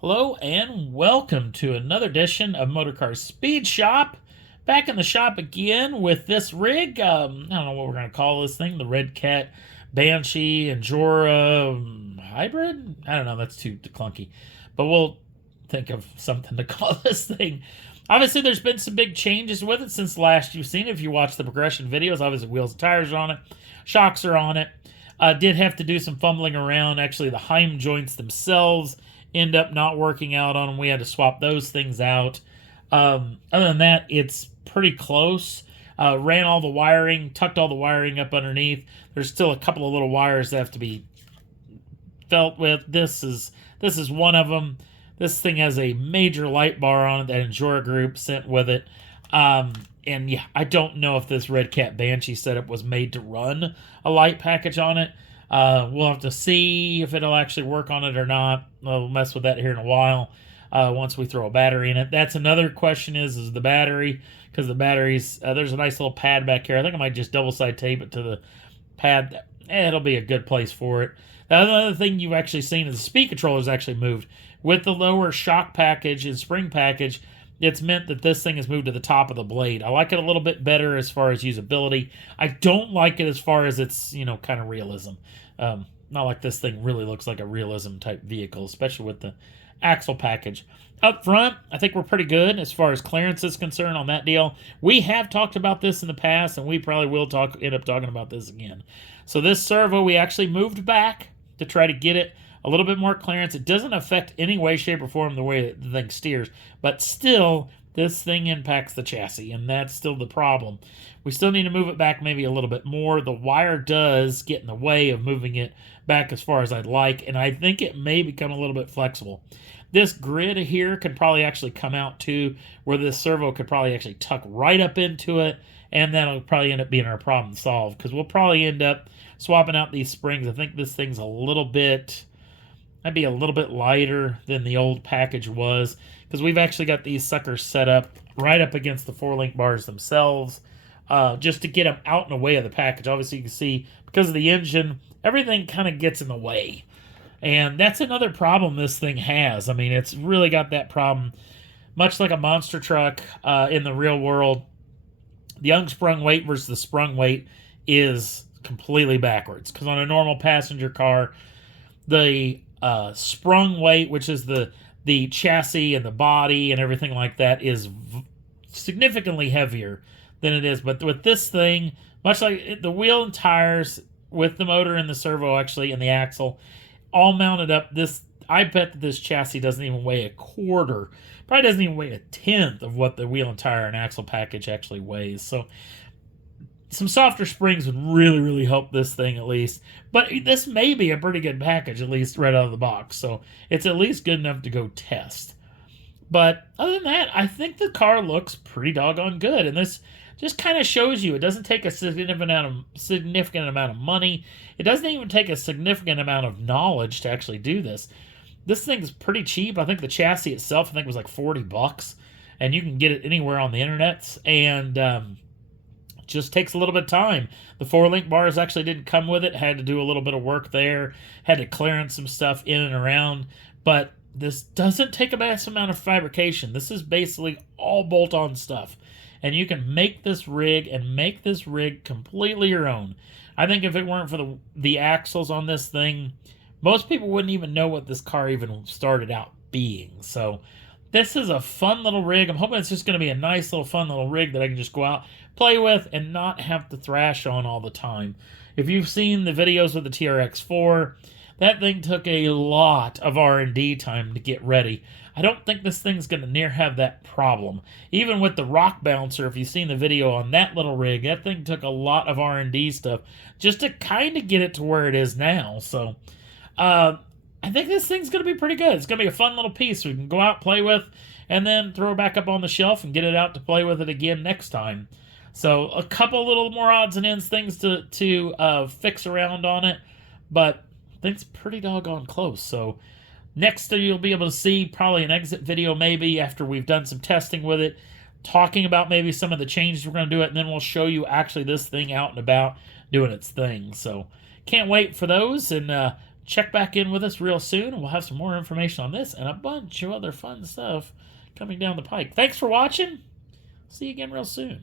Hello and welcome to another edition of Motorcar Speed Shop. Back in the shop again with this rig. I don't know what we're going to call this thing. The Redcat Banshee Injora hybrid? I don't know. That's too clunky. But we'll think of something to call this thing. Obviously, there's been some big changes with it since last you've seen it. If you watch the progression videos, obviously wheels and tires are on it. Shocks are on it. Did have to do some fumbling around. Actually, the Heim joints themselves end up not working out on them. We had to swap those things out. Other than that, it's pretty close. Ran all the wiring, tucked all the wiring up underneath. There's still a couple of little wires that have to be felt with. This is one of them. This thing has a major light bar on it that Injora Group sent with it. And yeah, I don't know if this Redcat Banshee setup was made to run a light package on it. We'll have to see if it'll actually work on it or not. We'll mess with that here in a while once we throw a battery in it. That's another question is the battery, because the batteries, there's a nice little pad back here. I think I might just double side tape it to the pad. It'll be a good place for it. Another thing you've actually seen is the speed controller's actually moved. With the lower shock package and spring package, it's meant that this thing has moved to the top of the blade. I like it a little bit better as far as usability. I don't like it as far as its, kind of realism. Not like this thing really looks like a realism type vehicle, especially with the axle package. Up front, I think we're pretty good as far as clearance is concerned on that deal. We have talked about this in the past, and we probably will end up talking about this again. So this servo, we actually moved back to try to get it a little bit more clearance. It doesn't affect any way, shape, or form the way that the thing steers, but still, this thing impacts the chassis, and that's still the problem. We still need to move it back maybe a little bit more. The wire does get in the way of moving it back as far as I'd like, and I think it may become a little bit flexible. This grid here could probably actually come out too, where this servo could probably actually tuck right up into it, and that'll probably end up being our problem solved, because we'll probably end up swapping out these springs. I think this thing's a little bit... might be a little bit lighter than the old package was, because we've actually got these suckers set up right up against the 4-link bars themselves, just to get them out in the way of the package. Obviously, you can see, because of the engine, everything kind of gets in the way. And that's another problem this thing has. I mean, it's really got that problem. Much like a monster truck in the real world, the unsprung weight versus the sprung weight is completely backwards. Because on a normal passenger car, the sprung weight, which is the chassis and the body and everything like that, is significantly heavier than it is. But with this thing, much like the wheel and tires with the motor and the servo actually and the axle, all mounted up, I bet that this chassis doesn't even weigh a quarter, probably doesn't even weigh a tenth of what the wheel and tire and axle package actually weighs. So some softer springs would really, really help this thing at least. But this may be a pretty good package, at least right out of the box. So it's at least good enough to go test. But other than that, I think the car looks pretty doggone good. And this just kind of shows you it doesn't take a significant amount of money. It doesn't even take a significant amount of knowledge to actually do this. This thing's pretty cheap. I think the chassis itself, I think, was like $40. And you can get it anywhere on the internet. And just takes a little bit of time. The 4-link bars actually didn't come with it. Had to do a little bit of work there. Had to clearance some stuff in and around. But this doesn't take a massive amount of fabrication. This is basically all bolt-on stuff. And you can make this rig and make this rig completely your own. I think if it weren't for the axles on this thing, most people wouldn't even know what this car even started out being. So this is a fun little rig. I'm hoping it's just going to be a nice little fun little rig that I can just go out, play with, and not have to thrash on all the time. If you've seen the videos with the TRX4, that thing took a lot of R&D time to get ready. I don't think this thing's going to near have that problem. Even with the rock bouncer, if you've seen the video on that little rig, that thing took a lot of R&D stuff just to kind of get it to where it is now. So, I think this thing's going to be pretty good. It's going to be a fun little piece we can go out, play with, and then throw it back up on the shelf and get it out to play with it again next time. So a couple little more odds and ends things to fix around on it, but I think it's pretty doggone close. So next you'll be able to see probably an exit video maybe after we've done some testing with it, talking about maybe some of the changes we're going to do it, and then we'll show you actually this thing out and about doing its thing. So can't wait for those, and check back in with us real soon, and we'll have some more information on this and a bunch of other fun stuff coming down the pike. Thanks for watching. See you again real soon.